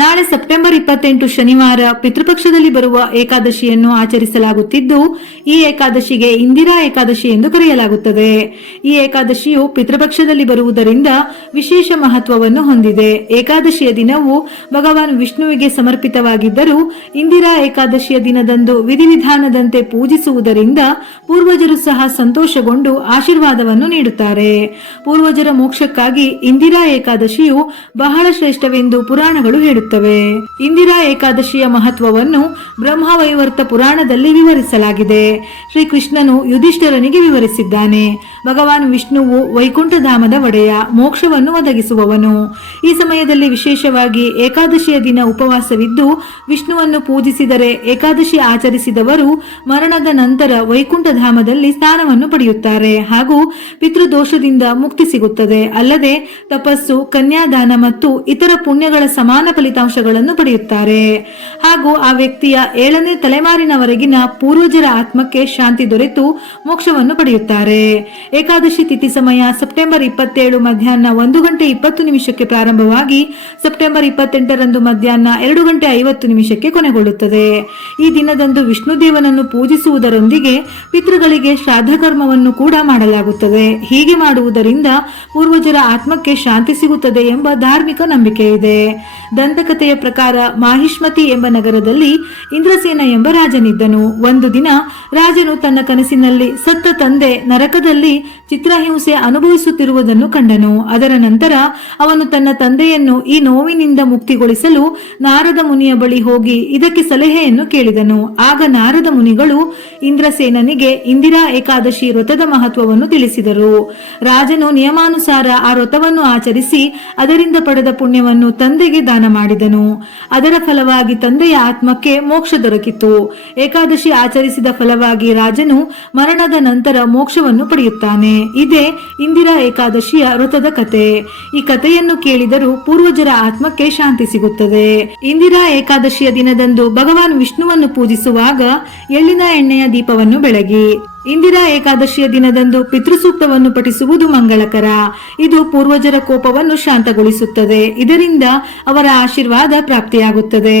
ನಾಳೆ ಸೆಪ್ಟೆಂಬರ್ 28 ಶನಿವಾರ ಪಿತೃಪಕ್ಷದಲ್ಲಿ ಬರುವ ಏಕಾದಶಿಯನ್ನು ಆಚರಿಸಲಾಗುತ್ತಿದ್ದು, ಈ ಏಕಾದಶಿಗೆ ಇಂದಿರಾ ಏಕಾದಶಿ ಎಂದು ಕರೆಯಲಾಗುತ್ತದೆ. ಈ ಏಕಾದಶಿಯು ಪಿತೃಪಕ್ಷದಲ್ಲಿ ಬರುವುದರಿಂದ ವಿಶೇಷ ಮಹತ್ವವನ್ನು ಹೊಂದಿದೆ. ಏಕಾದಶಿಯ ದಿನವು ಭಗವಾನ್ ವಿಷ್ಣುವಿಗೆ ಸಮರ್ಪಿತವಾಗಿದ್ದರೂ, ಇಂದಿರಾ ಏಕಾದಶಿಯ ದಿನದಂದು ವಿಧಿವಿಧಾನದಂತೆ ಪೂಜಿಸುವುದರಿಂದ ಪೂರ್ವಜರು ಸಹ ಸಂತೋಷಗೊಂಡು ಆಶೀರ್ವಾದವನ್ನು ನೀಡುತ್ತಾರೆ. ಪೂರ್ವಜರ ಮೋಕ್ಷಕ್ಕಾಗಿ ಇಂದಿರಾ ಏಕಾದಶಿಯು ಬಹಳ ಶ್ರೇಷ್ಠವೆಂದು ಪುರಾಣಗಳು ಹೇಳುತ್ತವೆ. ಇಂದಿರಾ ಏಕಾದಶಿಯ ಮಹತ್ವವನ್ನು ಬ್ರಹ್ಮವೈವರ್ತ ಪುರಾಣದಲ್ಲಿ ವಿವರಿಸಲಾಗಿದೆ. ಶ್ರೀಕೃಷ್ಣನು ಯುಧಿಷ್ಠಿರನಿಗೆ ವಿವರಿಸಿದ್ದಾನೆ. ಭಗವಾನ್ ವಿಷ್ಣುವು ವೈಕುಂಠಧಾಮದ ಒಡೆಯ, ಮೋಕ್ಷವನ್ನು ಒದಗಿಸುವವನು. ಈ ಸಮಯದಲ್ಲಿ ವಿಶೇಷವಾಗಿ ಏಕಾದಶಿಯ ದಿನ ಉಪವಾಸವಿದ್ದು ವಿಷ್ಣುವನ್ನು ಪೂಜಿಸಿದರೆ ಏಕಾದಶಿ ಆಚರಿಸಿದವರು ಮರಣದ ನಂತರ ವೈಕುಂಠಧಾಮದಲ್ಲಿ ಸ್ಥಾನವನ್ನು ಪಡೆಯುತ್ತಾರೆ ಹಾಗೂ ಪಿತೃದೋಷದಿಂದ ಮುಕ್ತಿ ಸಿಗುತ್ತದೆ. ಅಲ್ಲದೆ ತಪಸ್ಸು, ಕನ್ಯಾದಾನ ಮತ್ತು ಇತರ ಪುಣ್ಯಗಳ ಸಮಾನ ಫಲಿತಾಂಶಗಳನ್ನು ಪಡೆಯುತ್ತಾರೆ ಹಾಗೂ ಆ ವ್ಯಕ್ತಿಯ 7ನೇ ತಲೆಮಾರಿನವರೆಗಿನ ಪೂರ್ವಜರ ಆತ್ಮಕ್ಕೆ ಶಾಂತಿ ದೊರೆತು ಮೋಕ್ಷವನ್ನು ಪಡೆಯುತ್ತಾರೆ. ಏಕಾದಶಿ ತಿಥಿ ಸಮಯ ಸೆಪ್ಟೆಂಬರ್ 27 ಮಧ್ಯಾಹ್ನ 1:20 ಪ್ರಾರಂಭವಾಗಿ ಸೆಪ್ಟೆಂಬರ್ 28ರಂದು ಮಧ್ಯಾಹ್ನ 2:50 ಕೊನೆಗೊಳ್ಳುತ್ತದೆ. ಈ ದಿನದಂದು ವಿಷ್ಣುದೇವನನ್ನು ಪೂಜಿಸುವುದರೊಂದಿಗೆ ಪಿತೃಗಳಿಗೆ ಶ್ರಾದ್ದ ಕರ್ಮವನ್ನು ಕೂಡ ಮಾಡಲಾಗುತ್ತದೆ. ಹೀಗೆ ಮಾಡುವುದರಿಂದ ಪೂರ್ವಜರ ಆತ್ಮಕ್ಕೆ ಶಾಂತಿ ಸಿಗುತ್ತದೆ ಎಂಬ ಧಾರ್ಮಿಕ ನಂಬಿಕೆ ಇದೆ. ದಂತಕಥೆಯ ಪ್ರಕಾರ ಮಾಹಿಷ್ಮತಿ ಎಂಬ ನಗರದಲ್ಲಿ ಇಂದ್ರಸೇನ ಎಂಬ ರಾಜನಿದ್ದನು. ಒಂದು ದಿನ ರಾಜನು ತನ್ನ ಕನಸಿನಲ್ಲಿ ಸತ್ತ ತಂದೆ ನರಕದಲ್ಲಿ ಚಿತ್ರಹಿಂಸೆ ಅನುಭವಿಸುತ್ತಿರುವುದನ್ನು ಕಂಡನು. ಅದರ ನಂತರ ಅವನು ತನ್ನ ತಂದೆಯನ್ನು ಈ ನೋವಿನಿಂದ ಮುಕ್ತಿಗೊಳಿಸಲು ನಾರದ ಮುನಿಯ ಬಳಿ ಹೋಗಿ ಇದಕ್ಕೆ ಸಲಹೆಯನ್ನು ಕೇಳಿದನು. ಆಗ ನಾರದ ಮುನಿಗಳು ಇಂದ್ರಸೇನನಿಗೆ ಇಂದಿರಾ ಏಕಾದಶಿ ವ್ರತದ ಮಹತ್ವವನ್ನು ತಿಳಿಸಿದರು. ರಾಜನು ನಿಯಮಾನುಸಾರ ಆ ವ್ರತವನ್ನು ಆಚರಿಸಿ ಅದರಿಂದ ಪಡೆದ ಪುಣ್ಯವನ್ನು ತಂದೆಗೆ ದಾನ ಮಾಡಿದನು. ಅದರ ಫಲವಾಗಿ ತಂದೆಯ ಆತ್ಮಕ್ಕೆ ಮೋಕ್ಷ ದೊರಕಿತು. ಏಕಾದಶಿ ಆಚರಿಸಿದ ಫಲವಾಗಿ ರಾಜನು ಮರಣದ ನಂತರ ಮೋಕ್ಷವನ್ನು ಪಡೆಯುತ್ತಾನೆ. ಇದೇ ಇಂದಿರಾ ಏಕಾದಶಿಯ ವ್ರತದ ಕತೆ. ಈ ಕಥೆಯನ್ನು ಕೇಳಿದರೂ ಪೂರ್ವಜರ ಆತ್ಮಕ್ಕೆ ಶಾಂತಿ ಸಿಗುತ್ತದೆ. ಇಂದಿರಾ ಏಕಾದಶಿಯ ದಿನದಂದು ಭಗವಾನ್ ವಿಷ್ಣುವನ್ನು ಪೂಜಿಸುವಾಗ ಎಳ್ಳಿನ ಎಣ್ಣೆಯ ದೀಪವನ್ನು ಬೆಳಗಿ. ಇಂದಿರಾ ಏಕಾದಶಿಯ ದಿನದಂದು ಪಿತೃಸೂಕ್ತವನ್ನು ಪಠಿಸುವುದು ಮಂಗಳಕರ. ಇದು ಪೂರ್ವಜರ ಕೋಪವನ್ನು ಶಾಂತಗೊಳಿಸುತ್ತದೆ. ಇದರಿಂದ ಅವರ ಆಶೀರ್ವಾದ ಪ್ರಾಪ್ತಿಯಾಗುತ್ತದೆ.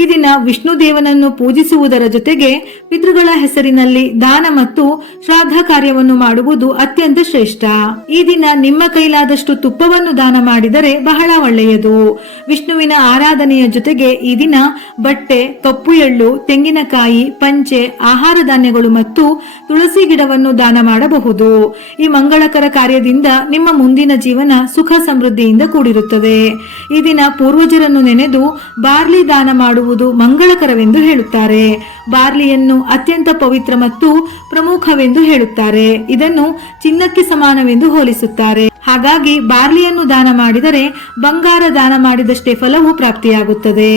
ಈ ದಿನ ವಿಷ್ಣು ದೇವನನ್ನು ಪೂಜಿಸುವುದರ ಜೊತೆಗೆ ಪಿತೃಗಳ ಹೆಸರಿನಲ್ಲಿ ದಾನ ಮತ್ತು ಶ್ರಾದ್ದ ಕಾರ್ಯವನ್ನು ಮಾಡುವುದು ಅತ್ಯಂತ ಶ್ರೇಷ್ಠ. ಈ ದಿನ ನಿಮ್ಮ ಕೈಲಾದಷ್ಟು ತುಪ್ಪವನ್ನು ದಾನ ಮಾಡಿದರೆ ಬಹಳ ಒಳ್ಳೆಯದು. ವಿಷ್ಣುವಿನ ಆರಾಧನೆಯ ಜೊತೆಗೆ ಈ ದಿನ ಬಟ್ಟೆ, ಕಪ್ಪು ಎಳ್ಳು, ತೆಂಗಿನಕಾಯಿ, ಪಂಚೆ, ಆಹಾರ ಧಾನ್ಯಗಳು ಮತ್ತು ತುಳಸಿ ಗಿಡವನ್ನು ದಾನ ಮಾಡಬಹುದು. ಈ ಮಂಗಳಕರ ಕಾರ್ಯದಿಂದ ನಿಮ್ಮ ಮುಂದಿನ ಜೀವನ ಸುಖ ಸಮೃದ್ಧಿಯಿಂದ ಕೂಡಿರುತ್ತದೆ. ಈ ದಿನ ಪೂರ್ವಜರನ್ನು ನೆನೆದು ಬಾರ್ಲಿ ದಾನ ಮಾಡುವುದು ಮಂಗಳಕರವೆಂದು ಹೇಳುತ್ತಾರೆ. ಬಾರ್ಲಿಯನ್ನು ಅತ್ಯಂತ ಪವಿತ್ರ ಮತ್ತು ಪ್ರಮುಖವೆಂದು ಹೇಳುತ್ತಾರೆ. ಇದನ್ನು ಚಿನ್ನಕ್ಕೆ ಸಮಾನವೆಂದು ಹೋಲಿಸುತ್ತಾರೆ. ಹಾಗಾಗಿ ಬಾರ್ಲಿಯನ್ನು ದಾನ ಮಾಡಿದರೆ ಬಂಗಾರ ದಾನ ಮಾಡಿದಷ್ಟೇ ಫಲವು ಪ್ರಾಪ್ತಿಯಾಗುತ್ತದೆ.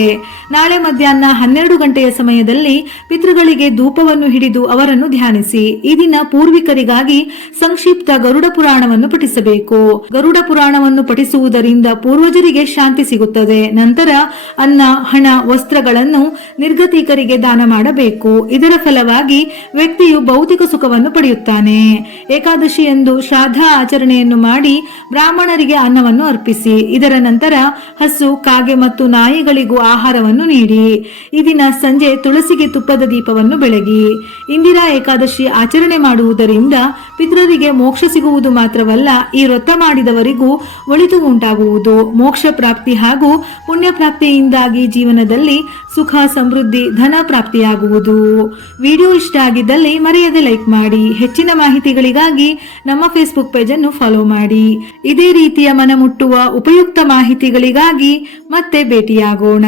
ನಾಳೆ ಮಧ್ಯಾಹ್ನ 12 ಸಮಯದಲ್ಲಿ ಪಿತೃಗಳಿಗೆ ಧೂಪವನ್ನು ಹಿಡಿದು ಅವರನ್ನು ಧ್ಯಾನಿಸಿ. ಈ ದಿನ ಪೂರ್ವಿಕರಿಗಾಗಿ ಸಂಕ್ಷಿಪ್ತ ಗರುಡ ಪುರಾಣವನ್ನು ಪಠಿಸಬೇಕು. ಗರುಡ ಪುರಾಣವನ್ನು ಪಠಿಸುವುದರಿಂದ ಪೂರ್ವಜರಿಗೆ ಶಾಂತಿ ಸಿಗುತ್ತದೆ. ನಂತರ ಅನ್ನ, ಹಣ, ವಸ್ತ್ರಗಳನ್ನು ನಿರ್ಗತಿಕರಿಗೆ ದಾನ ಮಾಡಬೇಕು. ಇದರ ಫಲವಾಗಿ ವ್ಯಕ್ತಿಯು ಭೌತಿಕ ಸುಖವನ್ನು ಪಡೆಯುತ್ತಾನೆ. ಏಕಾದಶಿಯಂದು ಶ್ರಾದ್ದ ಆಚರಣೆಯನ್ನು ಮಾಡಿ ಬ್ರಾಹ್ಮಣರಿಗೆ ಅನ್ನವನ್ನು ಅರ್ಪಿಸಿ. ಇದರ ನಂತರ ಹಸು, ಕಾಗೆ ಮತ್ತು ನಾಯಿಗಳಿಗೂ ಆಹಾರವನ್ನು ನೀಡಿ. ಈ ದಿನ ಸಂಜೆ ತುಳಸಿಗೆ ತುಪ್ಪದ ದೀಪವನ್ನು ಬೆಳಗಿ. ಇಂದಿರಾ ಏಕಾದಶಿ ಆಚರಣೆ ಮಾಡುವುದರಿಂದ ಪಿತೃರಿಗೆ ಮೋಕ್ಷ ಸಿಗುವುದು ಮಾತ್ರವಲ್ಲ, ಈ ವ್ರತ ಮಾಡಿದವರಿಗೂ ಒಳಿತು ಉಂಟಾಗುವುದು. ಮೋಕ್ಷ ಪ್ರಾಪ್ತಿ ಹಾಗೂ ಪುಣ್ಯ ಪ್ರಾಪ್ತಿಯಿಂದಾಗಿ ಜೀವನದಲ್ಲಿ ಸುಖ, ಸಮೃದ್ಧಿ, ಧನ ಪ್ರಾಪ್ತಿಯಾಗುವುದು. ವಿಡಿಯೋ ಇಷ್ಟ ಆಗಿದ್ದಲ್ಲಿ ಮರೆಯದೆ ಲೈಕ್ ಮಾಡಿ. ಹೆಚ್ಚಿನ ಮಾಹಿತಿಗಳಿಗಾಗಿ ನಮ್ಮ ಫೇಸ್ಬುಕ್ ಪೇಜ್ ಅನ್ನು ಫಾಲೋ ಮಾಡಿ. ಇದೇ ರೀತಿಯ ಮನಮುಟ್ಟುವ ಉಪಯುಕ್ತ ಮಾಹಿತಿಗಳಿಗಾಗಿ ಮತ್ತೆ ಭೇಟಿಯಾಗೋಣ.